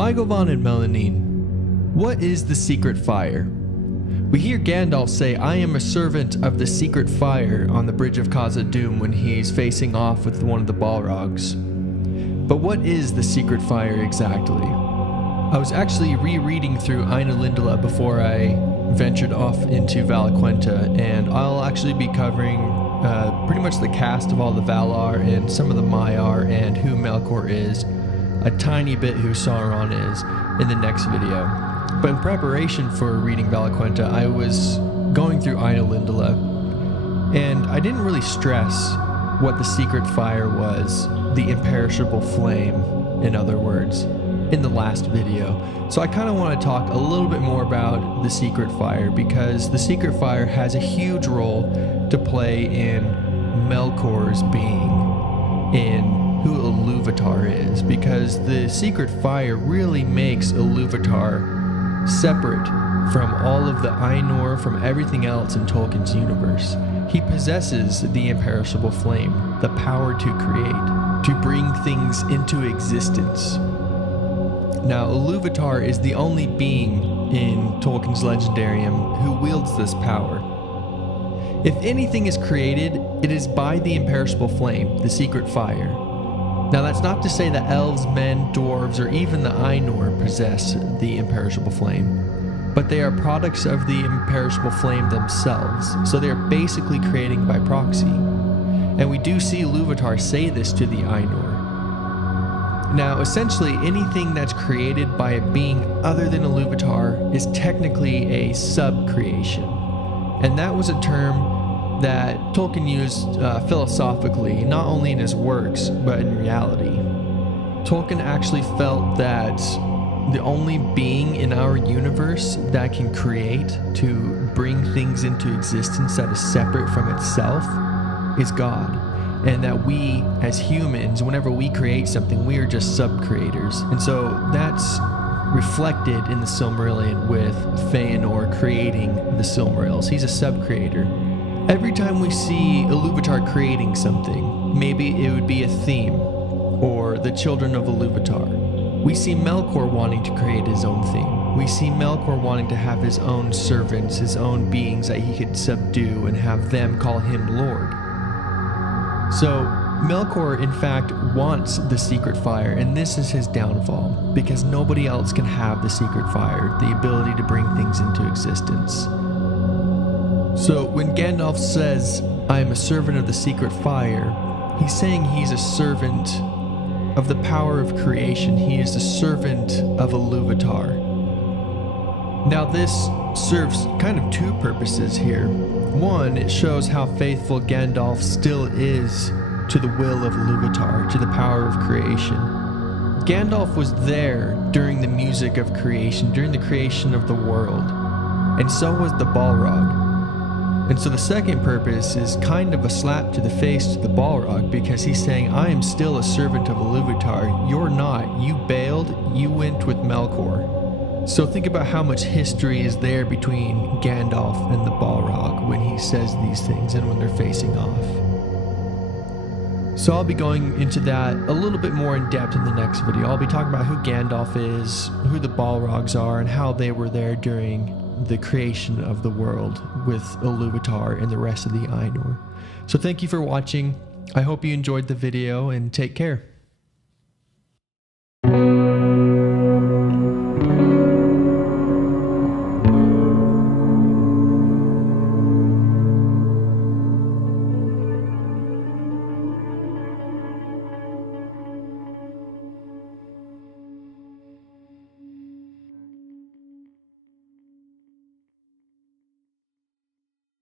Migovan and Melanine, what is the secret fire? We hear Gandalf say, I am a servant of the secret fire on the bridge of Khazad-dûm when he's facing off with one of the Balrogs. But what is the secret fire exactly? I was actually rereading through Ainulindalë before I ventured off into Valaquenta, and I'll actually be covering pretty much the cast of all the Valar and some of the Maiar and who Melkor is, a tiny bit who Sauron is in the next video. But in preparation for reading Valaquenta, I was going through Ainulindalë, and I didn't really stress what the secret fire was, the imperishable flame, in other words, in the last video. So I kind of want to talk a little bit more about the secret fire, because the secret fire has a huge role to play in Melkor's being, in who Iluvatar is, because the secret fire really makes Iluvatar separate from all of the Ainur, from everything else in Tolkien's universe. He possesses the imperishable flame, the power to create, to bring things into existence. Now, Iluvatar is the only being in Tolkien's Legendarium who wields this power. If anything is created, it is by the imperishable flame, the secret fire. Now, that's not to say that elves, men, dwarves, or even the Ainur possess the imperishable flame, but they are products of the imperishable flame themselves, so they are basically creating by proxy. And we do see Iluvatar say this to the Ainur. Now, essentially, anything that's created by a being other than Iluvatar is technically a sub-creation. And that was a term that Tolkien used philosophically, not only in his works, but in reality. Tolkien actually felt that the only being in our universe that can create, to bring things into existence that is separate from itself, is God. And that we, as humans, whenever we create something, we are just sub-creators. And so that's reflected in the Silmarillion with Feanor creating the Silmarils. He's a sub-creator. Every time we see Iluvatar creating something, maybe it would be a theme, or the children of Iluvatar, we see Melkor wanting to create his own theme. We see Melkor wanting to have his own servants, his own beings that he could subdue and have them call him Lord. So Melkor, in fact, wants the secret fire, and this is his downfall, because nobody else can have the secret fire, the ability to bring things into existence. So when Gandalf says, I am a servant of the secret fire, he's saying he's a servant of the power of creation. He is a servant of Iluvatar. Now this serves kind of two purposes here. One, it shows how faithful Gandalf still is to the will of Iluvatar, to the power of creation. Gandalf was there during the music of creation, during the creation of the world, and so was the Balrog. And so the second purpose is kind of a slap to the face to the Balrog, because he's saying, I am still a servant of Iluvatar. You're not. You bailed. You went with Melkor. So think about how much history is there between Gandalf and the Balrog when he says these things and when they're facing off. So I'll be going into that a little bit more in depth in the next video. I'll be talking about who Gandalf is, who the Balrogs are, and how they were there during the creation of the world with Iluvatar and the rest of the Ainur. So thank you for watching. I hope you enjoyed the video, and take care.